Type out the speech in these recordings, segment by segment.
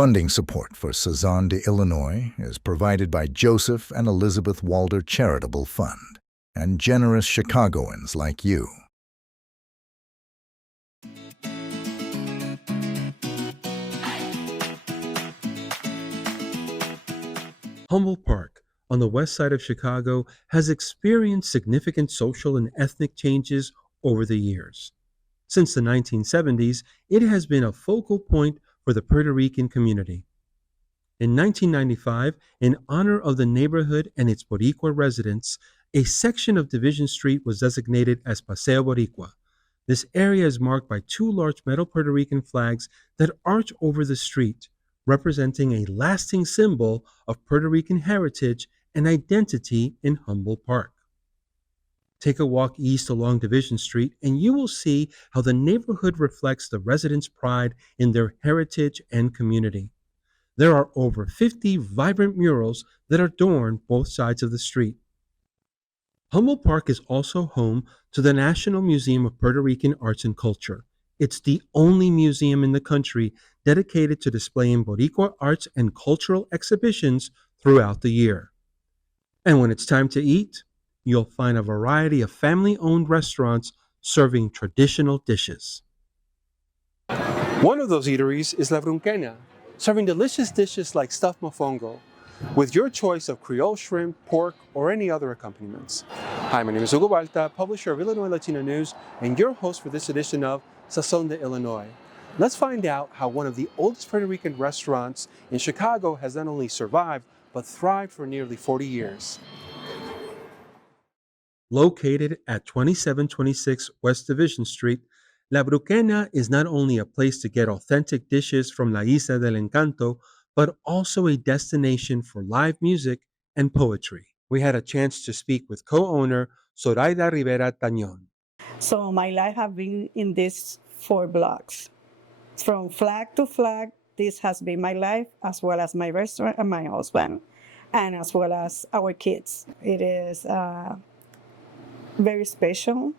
Funding support for Sazón de Illinois is provided by Joseph and Elizabeth Walder Charitable Fund and generous Chicagoans like you. Humboldt Park, on the west side of Chicago, has experienced significant social and ethnic changes over the years. Since the 1970s, it has been a focal point for the Puerto Rican community. In 1995, in honor of the neighborhood and its Boricua residents, a section of Division Street was designated as Paseo Boricua. This area is marked by two large metal Puerto Rican flags that arch over the street, representing a lasting symbol of Puerto Rican heritage and identity in Humboldt Park. Take a walk east along Division Street and you will see how the neighborhood reflects the residents' pride in their heritage and community. There are over 50 vibrant murals that adorn both sides of the street. Humboldt Park is also home to the National Museum of Puerto Rican Arts and Culture. It's the only museum in the country dedicated to displaying Boricua arts and cultural exhibitions throughout the year. And when it's time to eat, you'll find a variety of family-owned restaurants serving traditional dishes. One of those eateries is La Brunquena, serving delicious dishes like stuffed mofongo, with your choice of Creole shrimp, pork, or any other accompaniments. Hi, my name is Hugo Balta, publisher of Illinois Latino News, and your host for this edition of Sazón de Illinois. Let's find out how one of the oldest Puerto Rican restaurants in Chicago has not only survived, but thrived for nearly 40 years. Located at 2726 West Division Street, La Brunquena is not only a place to get authentic dishes from La Isla del Encanto, but also a destination for live music and poetry. We had a chance to speak with co-owner Zoraida Rivera Tañón. So my life has been in these 4 blocks. From flag to flag, this has been my life, as well as my restaurant and my husband, and as well as our kids. It is very special,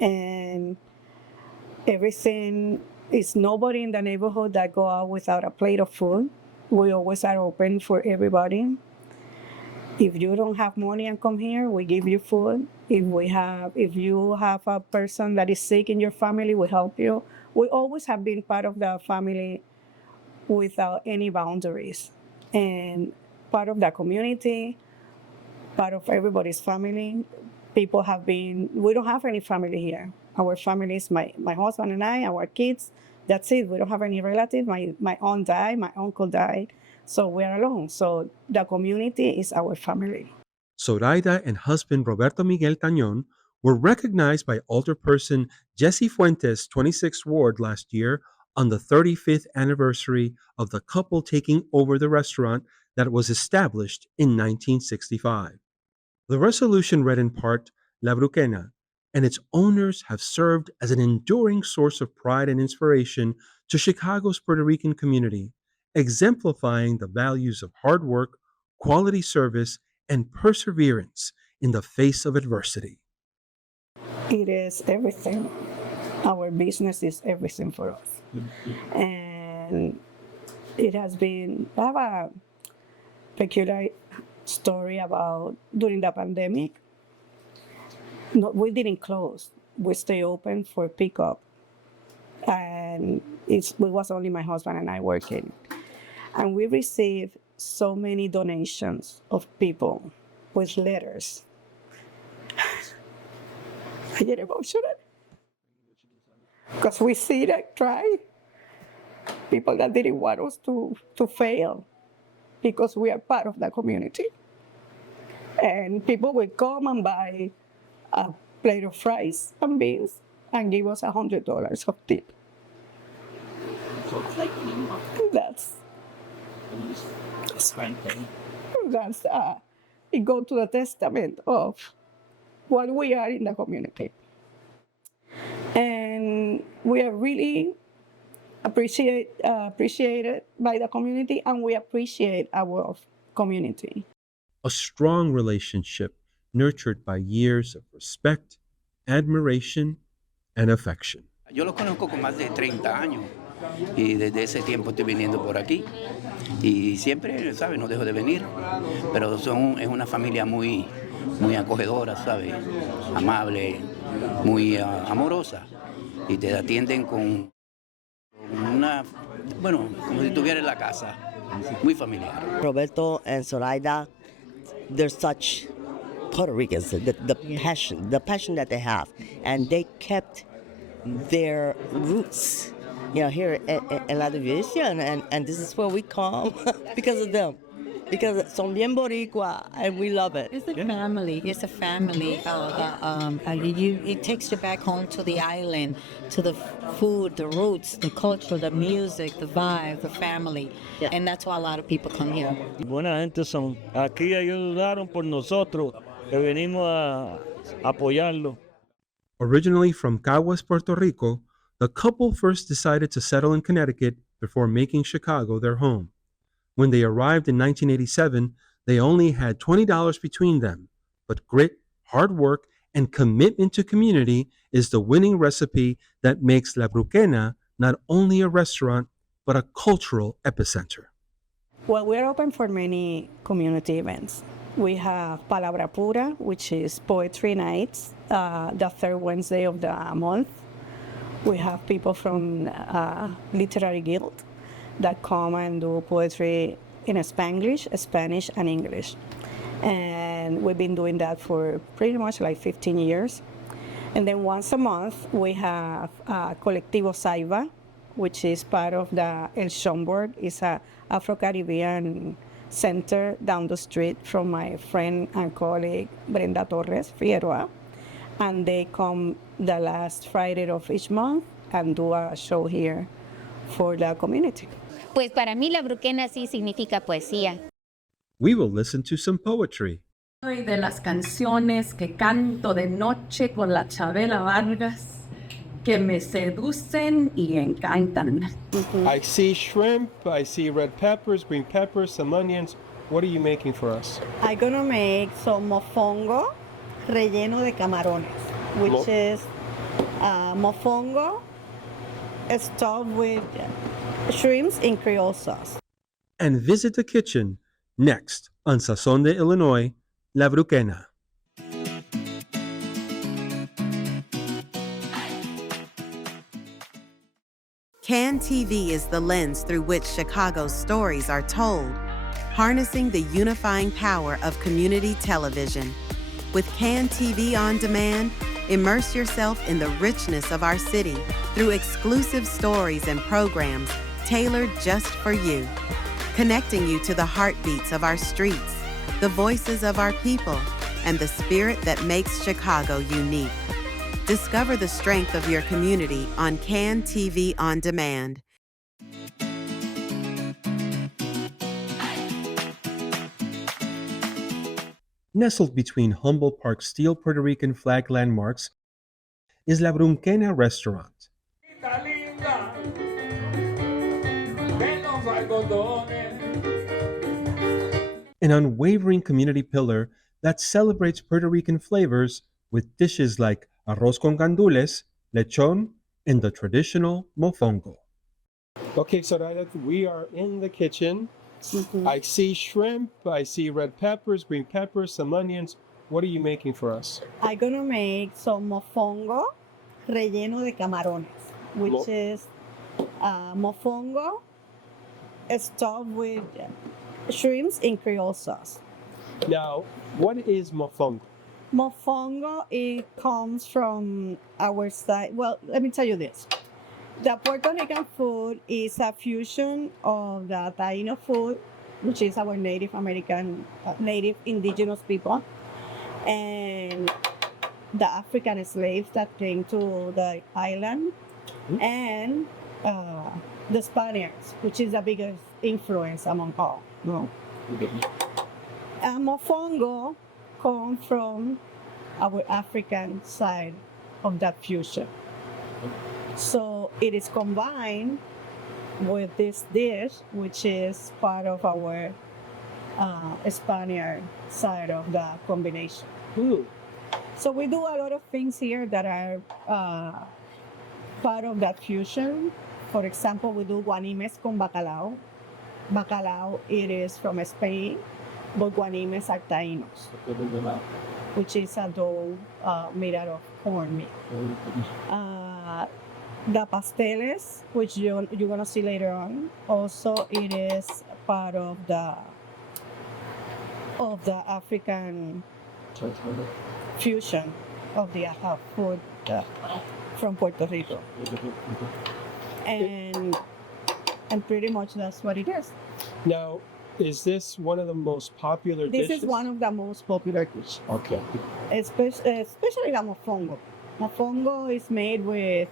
and everything is nobody in the neighborhood that go out without a plate of food. We always are open for everybody. If you don't have money and come here, we give you food. If you have a person that is sick in your family, we help you. We always have been part of the family without any boundaries, and part of the community, part of everybody's family. People have been, we don't have any family here. Our family is my husband and I, our kids. That's it. We don't have any relatives. My aunt died, my uncle died. So we're alone. So the community is our family. Zoraida and husband Roberto Miguel Tañón were recognized by Alderperson Jesse Fuentes' 26th Ward last year on the 35th anniversary of the couple taking over the restaurant that was established in 1965. The resolution read in part, La Brunquena and its owners have served as an enduring source of pride and inspiration to Chicago's Puerto Rican community, exemplifying the values of hard work, quality service, and perseverance in the face of adversity. It is everything. Our business is everything for us. And it has been, I have a peculiar story about during the pandemic. No, we didn't close. We stay open for pickup. And it was only my husband and I working. And we received so many donations of people with letters. I get emotional because we see that try people that didn't want us to fail because we are part of the community. And people will come and buy a plate of fries and beans and give us $100 of tip. That's it goes to the testament of what we are in the community. And we are really appreciated by the community, and we appreciate our community. A strong relationship nurtured by years of respect, admiration, and affection. Yo los conozco con más de 30 años y desde ese tiempo estoy viniendo por aquí. Y siempre, ¿sabes? No dejo de venir, pero es una familia muy, muy acogedora, ¿sabes? Amable, muy amorosa, y te atienden con una, bueno, como si estuviera en la casa, muy familiar. Roberto and Zoraida, they're such Puerto Ricans, the passion that they have, and they kept their roots, here in La Division, and this is where we come because of them, because son bien boricua, and we love it. It's a family. It's a family. It takes you back home to the island, to the food, the roots, the culture, the music, the vibe, the family. Yeah. And that's why a lot of people come here. Buena gente son. Aquí ayudaron por nosotros, que venimos a apoyarlo. Originally from Caguas, Puerto Rico, the couple first decided to settle in Connecticut before making Chicago their home. When they arrived in 1987, they only had $20 between them, but grit, hard work, and commitment to community is the winning recipe that makes La Bruquena not only a restaurant, but a cultural epicenter. Well, we're open for many community events. We have Palabra Pura, which is poetry nights, the third Wednesday of the month. We have people from Literary Guild that come and do poetry in Spanglish, Spanish, and English. And we've been doing that for pretty much like 15 years. And then once a month, we have Colectivo Saiba, which is part of the El Schomburg. It's a Afro-Caribbean center down the street from my friend and colleague Brenda Torres Figueroa. And they come the last Friday of each month and do a show here for the community. Pues para mí la bruquena sí significa poesía. We will listen to some poetry. Soy de las canciones que canto de noche con la Chabela Vargas, que me seducen y encantan. I see shrimp, I see red peppers, green peppers, some onions. What are you making for us? I'm gonna make some mofongo relleno de camarones, which is mofongo stuffed with shrimps in Creole sauce. And visit the kitchen next on Sazón de Illinois, La Bruquena. CAN TV is the lens through which Chicago's stories are told, harnessing the unifying power of community television. With CAN TV on demand, immerse yourself in the richness of our city through exclusive stories and programs tailored just for you, connecting you to the heartbeats of our streets, the voices of our people, and the spirit that makes Chicago unique. Discover the strength of your community on CAN TV on demand. Nestled between Humboldt Park's steel Puerto Rican flag landmarks is La Bruquena restaurant. An unwavering community pillar that celebrates Puerto Rican flavors with dishes like arroz con gandules, lechon, and the traditional mofongo. Okay, so we are in the kitchen. I see shrimp, I see red peppers, green peppers, some onions. What are you making for us? I'm gonna make some mofongo relleno de camarones, which is mofongo stuffed with shrimps in Creole sauce. Now, what is mofongo? Mofongo, it comes from our side. Well, let me tell you this. The Puerto Rican food is a fusion of the Taino food, which is our Native American, native indigenous people, and the African slaves that came to the island, and the Spaniards, which is the biggest influence among all. Mofongo come from our African side of that fusion. So it is combined with this dish, which is part of our Spaniard side of the combination. So we do a lot of things here that are part of that fusion For example, we do guanimes con bacalao. Bacalao, it is from Spain, but guanimes are Taínos, which is a dough made out of cornmeal. The pasteles, which you're gonna see later on, also it is part of the African fusion of the food from Puerto Rico, and pretty much that's what it is. Now, is this one of the most popular dishes? This is one of the most popular dishes. Okay. Especially the mofongo. Mofongo is made with,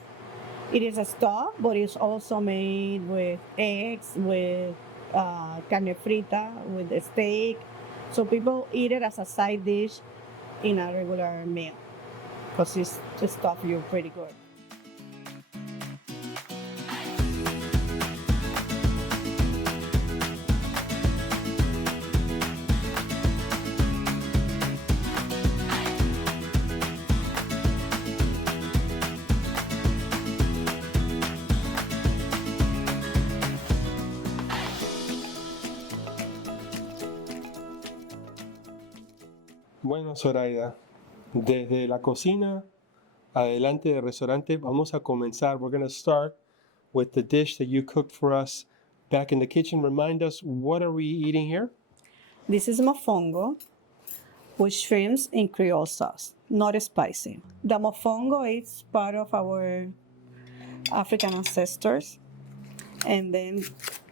it is a stock, but it's also made with eggs, with carne frita, with the steak. So people eat it as a side dish in a regular meal because it's to stuff you pretty good. Bueno, Zoraida, desde la cocina adelante del restaurante vamos a comenzar. We're going to start with the dish that you cooked for us back in the kitchen. Remind us, what are we eating here? This is mofongo with shrimps in Creole sauce, not spicy. The mofongo is part of our African ancestors, and then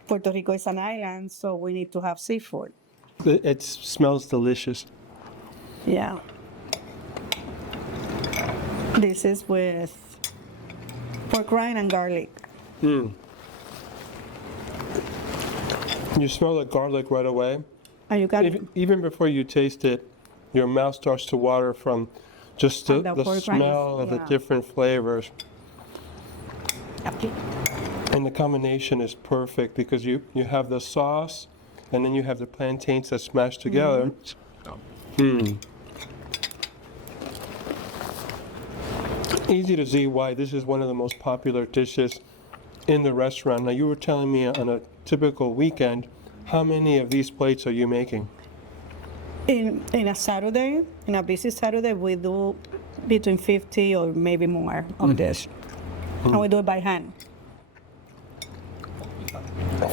Puerto Rico is an island, so we need to have seafood. It smells delicious. Yeah. This is with pork rind and garlic. You smell the garlic right away. And you got Even before you taste it, your mouth starts to water from just the smell of the different flavors. And the combination is perfect because you have the sauce and then you have the plantains that smash together. Easy to see why this is one of the most popular dishes in the restaurant. Now, you were telling me on a typical weekend, how many of these plates are you making? In a Saturday, in a busy Saturday, we do between 50 or maybe more of this. And we do it by hand.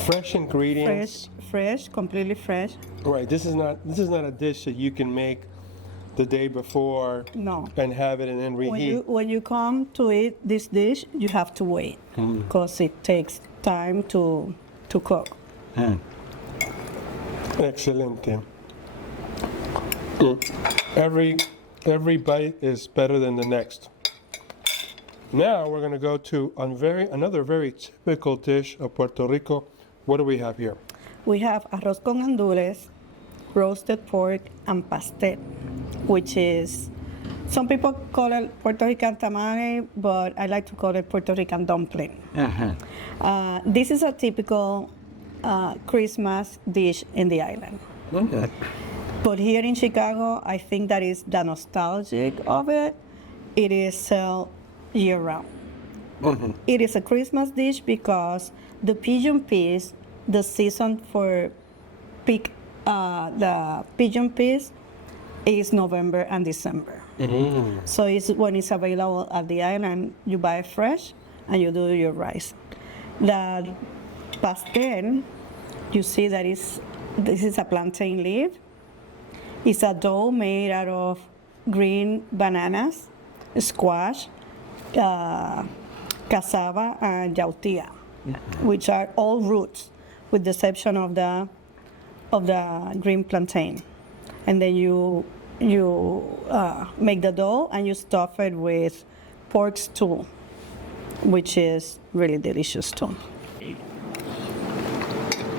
Fresh ingredients. Fresh, completely fresh. Right. This is not a dish that you can make the day before. No. And have it and then reheat. When you come to eat this dish, you have to wait because it takes time to cook. Excelente. Every bite is better than the next. Now we're going to go to another very typical dish of Puerto Rico. What do we have here? We have arroz con gandules, roasted pork, and pastel, which is, some people call it Puerto Rican tamale, but I like to call it Puerto Rican dumpling. This is a typical Christmas dish in the island. Okay. But here in Chicago, I think that is the nostalgic of it. It is sold year-round. It is a Christmas dish because the pigeon peas, the season for the pigeon peas is November and December. So it's when it's available at the island, you buy it fresh and you do your rice. The pastel, you see that this is a plantain leaf. It's a dough made out of green bananas, squash, cassava, and yautía, which are all roots, with the exception of the green plantain. And then you make the dough and you stuff it with pork stew, which is really delicious too.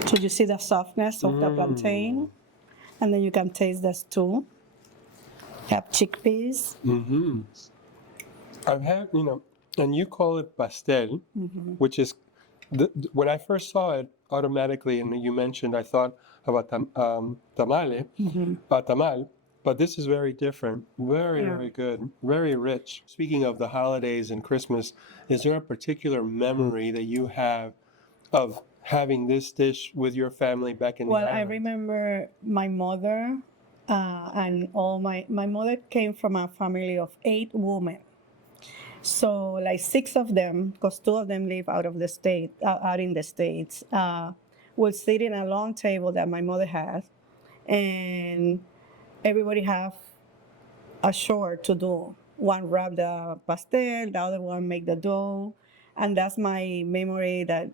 So you see the softness of the plantain, and then you can taste the stew. You have chickpeas. I've had, and you call it pastel, which is, when I first saw it, automatically, and you mentioned, I thought about tamal, But this is very different. Very, Yeah. very good. Very rich. Speaking of the holidays and Christmas, is there a particular memory that you have of having this dish with your family back in the Well, I island? remember my mother and all my mother came from a family of 8 women. So like 6 of them, because 2 of them live out of the state, out in the States, would sit in a long table that my mother has, and everybody have a chore to do. One wrap the pastel, the other one make the dough, and that's my memory. That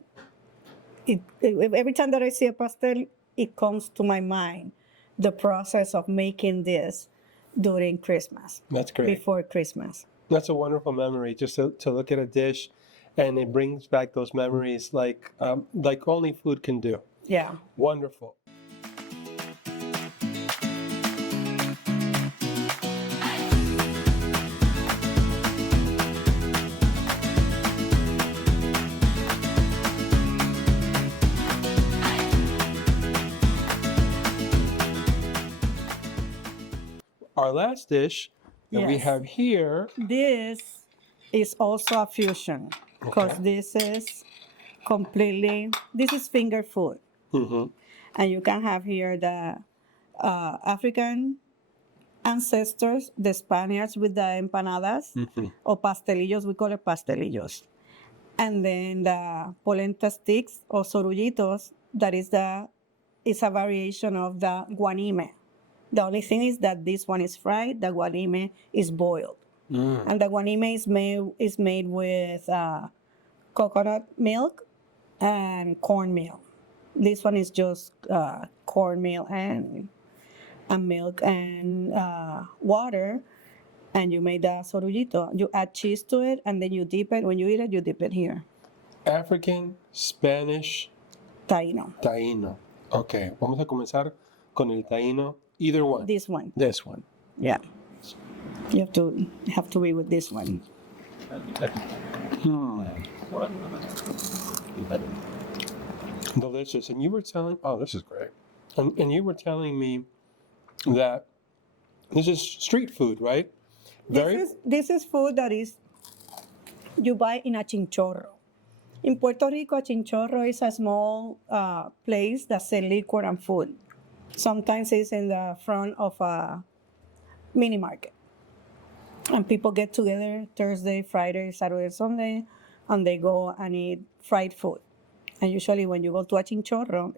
every time that I see a pastel, it comes to my mind the process of making this during Christmas, That's great. before Christmas. That's a wonderful memory, just to look at a dish, and it brings back those memories like only food can do. Yeah. Wonderful. Our last dish that we Yes. have here, This is also a fusion, because this is this is finger food. mhm, And you can have here the African ancestors, the Spaniards with the empanadas, or pastelillos, we call it pastelillos. And then the polenta sticks or sorullitos, that is it's a variation of the guanime. The only thing is that this one is fried, the guanime is boiled. And the guanime is made with coconut milk and cornmeal. This one is just cornmeal and milk and water, and you make the sorullito. You add cheese to it, and then you dip it. When you eat it, you dip it here. African, Spanish, Taino. Taíno. Ok, vamos a comenzar con el Taíno. Either one. This one. This one. Yeah. You have to be with this one. Delicious. And you were telling, oh, this is great. And you were telling me that this is street food, right? This is food that is you buy in a chinchorro. In Puerto Rico, a chinchorro is a small place that sells liquor and food. Sometimes it's in the front of a mini market. And people get together Thursday, Friday, Saturday, Sunday, and they go and eat fried food. And usually when you go to a chinchorro,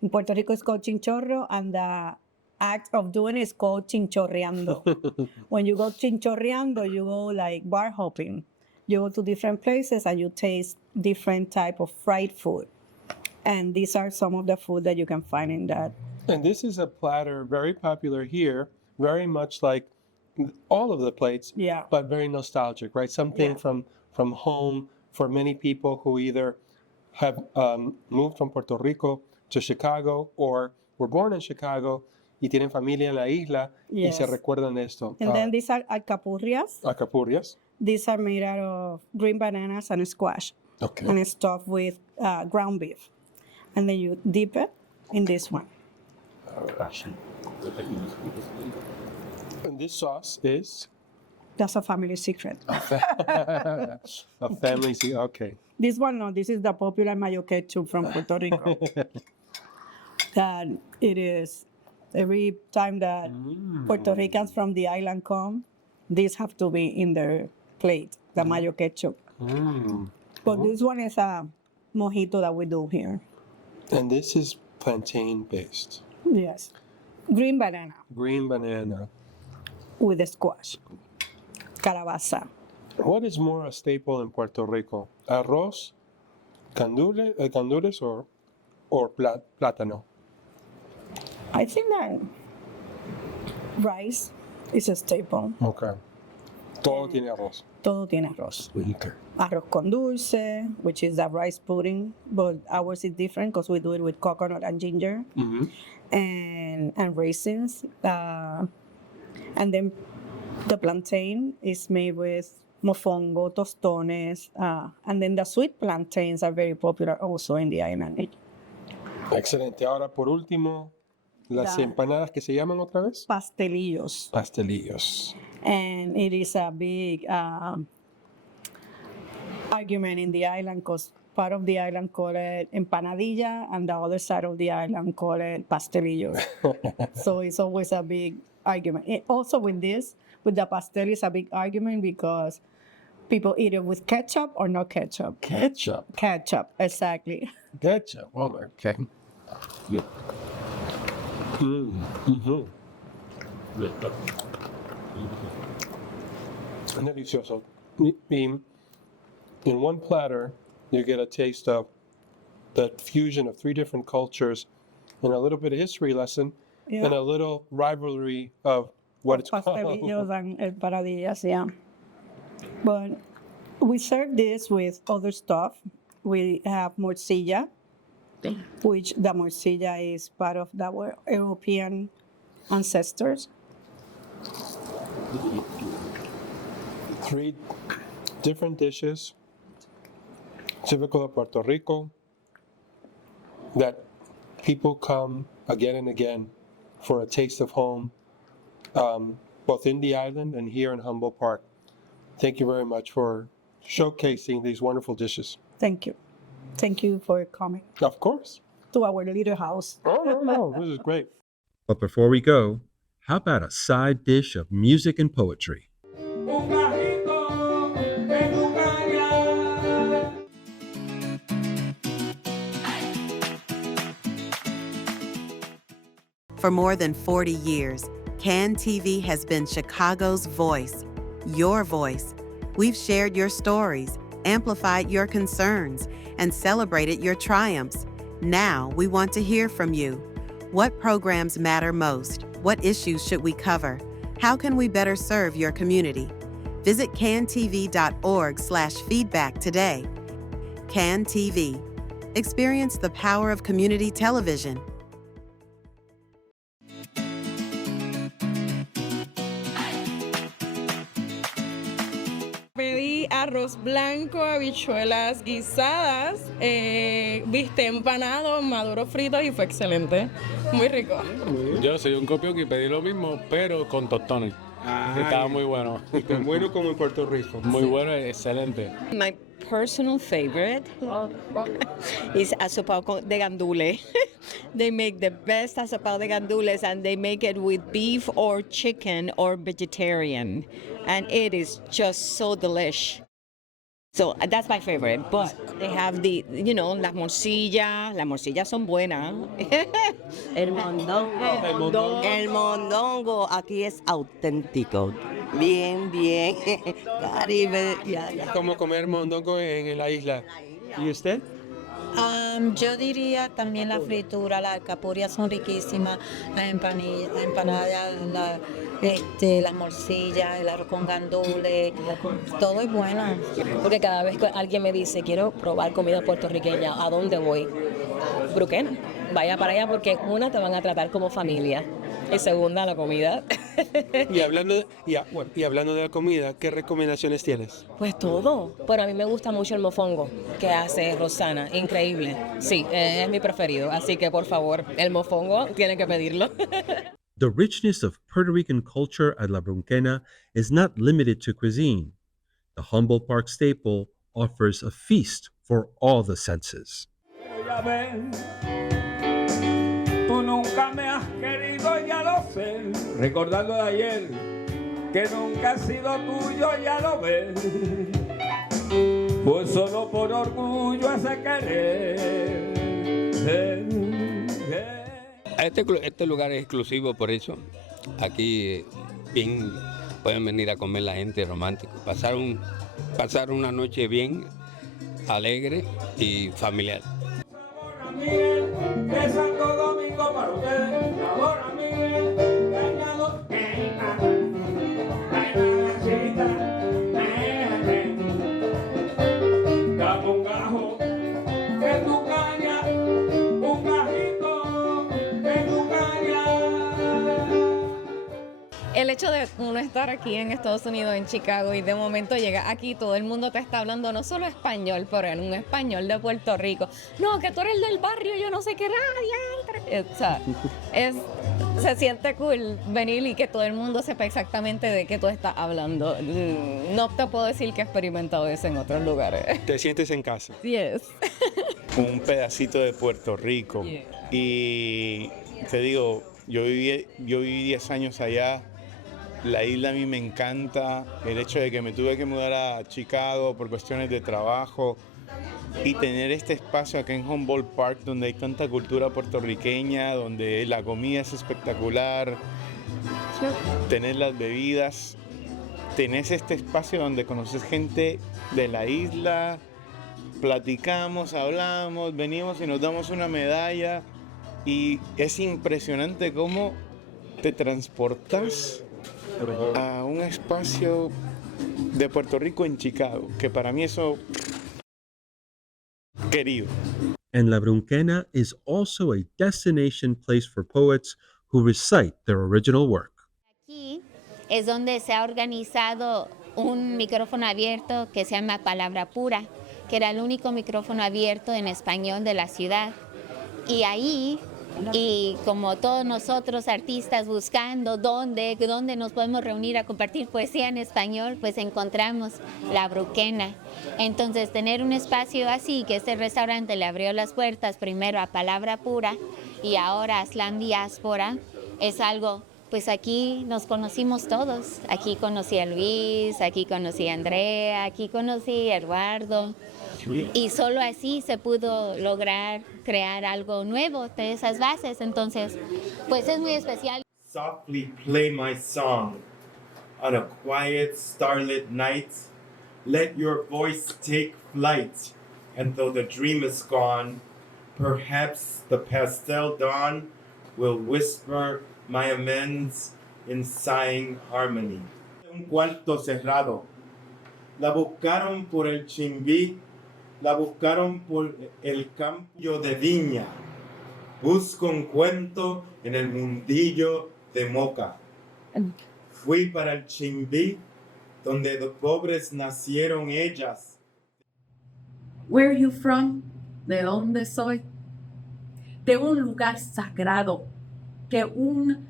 in Puerto Rico it's called chinchorro, and the act of doing it is called chinchorreando. When you go chinchorreando, you go like bar hopping. You go to different places and you taste different type of fried food. And these are some of the food that you can find in that. And this is a platter very popular here, very much like all of the plates, Yeah. but very nostalgic, right? Something from home for many people who either have moved from Puerto Rico to Chicago or were born in Chicago y tienen familia en la isla y se Yes. recuerdan esto. And then these are alcapurrias. Alcapurrias. These are made out of green bananas and squash. Okay. And it's stuffed with ground beef. And then you dip it in this one. And this sauce is That's a family secret. a family. Okay. This one, no, this is the popular mayo ketchup from Puerto Rico. That it is, every time that Puerto Ricans from the island come, these have to be in their plate, the mayo ketchup. But this one is a mojito that we do here. And this is plantain based. Yes. Green banana Green banana. with the squash. Calabaza. What is more a staple in Puerto Rico? Arroz, candules, or plátano? I think that rice is a staple. Okay. Todo tiene arroz. Todo tiene arroz. Okay. Arroz con dulce, which is the rice pudding, but ours is different because we do it with coconut and ginger and raisins. And then the plantain is made with mofongo, tostones, and then the sweet plantains are very popular also in the island. Excelente. Ahora, por último, Las empanadas que se llaman otra vez? Pastelillos. Pastelillos. And it is a big argument in the island because part of the island call it empanadilla and the other side of the island call it pastelillos. So it's always a big argument. Also with the pastel is a big argument because people eat it with ketchup or no ketchup. Ketchup? Ketchup, exactly. Ketchup, well, okay. Yeah. Delicioso. In one platter, you get a taste of the fusion of 3 different cultures and a little bit of history lesson and a little rivalry of what it's called. Pastelillos and empanadillas, yeah. But we serve this with other stuff. We have morcilla, which the morcilla is part of our European ancestors. 3 different dishes, typical of Puerto Rico, that people come again and again for a taste of home, both in the island and here in Humboldt Park. Thank you very much for showcasing these wonderful dishes. Thank you. Thank you for coming. Of course. To our little house. Oh, no, this is great. But before we go, how about a side dish of music and poetry? For more than 40 years, CAN TV has been Chicago's voice, your voice. We've shared your stories, amplified your concerns, and celebrated your triumphs. Now we want to hear from you. What programs matter most? What issues should we cover? How can we better serve your community? Visit cantv.org/feedback today. CAN TV. Experience the power of community television. Pedí arroz blanco, habichuelas guisadas, bistec empanado, maduro frito y fue excelente. Muy rico. Yo soy un copión y pedí lo mismo, pero con tostones. Estaba muy bueno. Y tan bueno como en Puerto Rico. Muy bueno, excelente. My personal favorite is asopao de gandules. They make the best asopao de gandules and they make it with beef or chicken or vegetarian. And it is just so delish. So that's my favorite. But they have the, las morcillas son buenas. El mondongo aquí es auténtico. Bien, bien. Caribe. Es como comer mondongo en la isla. ¿Y usted? Yo diría también la fritura, las alcapurrias son riquísimas, las empanadas, las morcillas, el arroz con gandules, todo es bueno. Porque cada vez que alguien me dice, quiero probar comida puertorriqueña, ¿a dónde voy? Bruquena. Vaya para allá porque una, te van a tratar como familia. Y segunda, la comida. Y hablando de la comida, ¿qué recomendaciones tienes? Pues todo. Pero a mí me gusta mucho el mofongo que hace Rosana. Increíble. Sí, es mi preferido. Así que, por favor, el mofongo tienen que pedirlo. The richness of Puerto Rican culture at La Brunquena is not limited to cuisine. The Humboldt Park staple offers a feast for all the senses. Tú nunca me has querido, ya lo sé. Recordando de ayer, que nunca has sido tuyo, ya lo ves. Pues solo por orgullo ese querer. Este lugar es exclusivo por eso. Aquí bien pueden venir a comer la gente romántica. Pasar una noche bien alegre y familiar. De Santo Domingo para usted, sabor a miel, cañado, dame un gajo de tu caña, un gajito de tu caña. El hecho de uno estar aquí en Estados Unidos, en Chicago, y de momento llega aquí, todo el mundo te está hablando no solo español, pero en un español de Puerto Rico. No, que tú eres del barrio, yo no sé qué, radiante. Se siente cool venir y que todo el mundo sepa exactamente de qué tú estás hablando. No te puedo decir que he experimentado eso en otros lugares. ¿Te sientes en casa? Yes. Un pedacito de Puerto Rico. Yeah. Y te digo, yo viví 10 años allá. La isla a mí me encanta. El hecho de que me tuve que mudar a Chicago por cuestiones de trabajo y tener este espacio acá en Humboldt Park donde hay tanta cultura puertorriqueña, donde la comida es espectacular, tener las bebidas, tenés este espacio donde conoces gente de la isla, platicamos, hablamos, venimos y nos damos una medalla y es impresionante cómo te transportas a un espacio de Puerto Rico en Chicago, que para mí eso querido. And La Brunquena is also a destination place for poets who recite their original work. Aquí es donde se ha organizado un micrófono abierto que se llama Palabra Pura, que era el único micrófono abierto en español de la ciudad. Y ahí, y como todos nosotros artistas buscando dónde nos podemos reunir a compartir poesía en español, pues encontramos La Brunquena. Entonces tener un espacio así, que este restaurante le abrió las puertas primero a Palabra Pura y ahora a Slam Diáspora, es algo, pues aquí nos conocimos todos. Aquí conocí a Luis, aquí conocí a Andrea, aquí conocí a Eduardo. Y solo así se pudo lograr crear algo nuevo de esas bases. Entonces, pues es muy especial. Softly play my song on a quiet starlit night. Let your voice take flight. And though the dream is gone, perhaps the pastel dawn will whisper my amends in sighing harmony. Un cuarto cerrado. La buscaron por el Chimbí. La buscaron por el campo de Viña. Busco un cuento en el mundillo de Moca. Fui para el Chimbí, donde los pobres nacieron ellas. Where are you from? ¿De dónde soy? De un lugar sagrado que un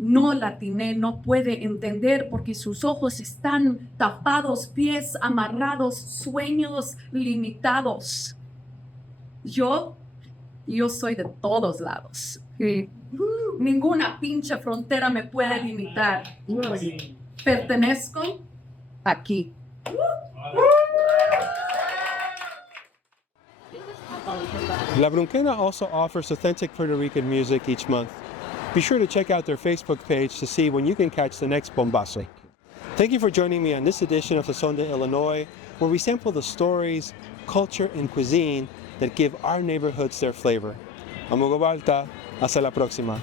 no latiné no puede entender porque sus ojos están tapados, pies amarrados, sueños limitados. Yo soy de todos lados. Ninguna pinche frontera me puede limitar. Pertenezco aquí. La Brunquena also offers authentic Puerto Rican music each month. Be sure to check out their Facebook page to see when you can catch the next bombazo. Thank you for joining me on this edition of Sazón de Illinois, where we sample the stories, culture, and cuisine that give our neighborhoods their flavor. I'm Hugo Balta. Hasta la próxima.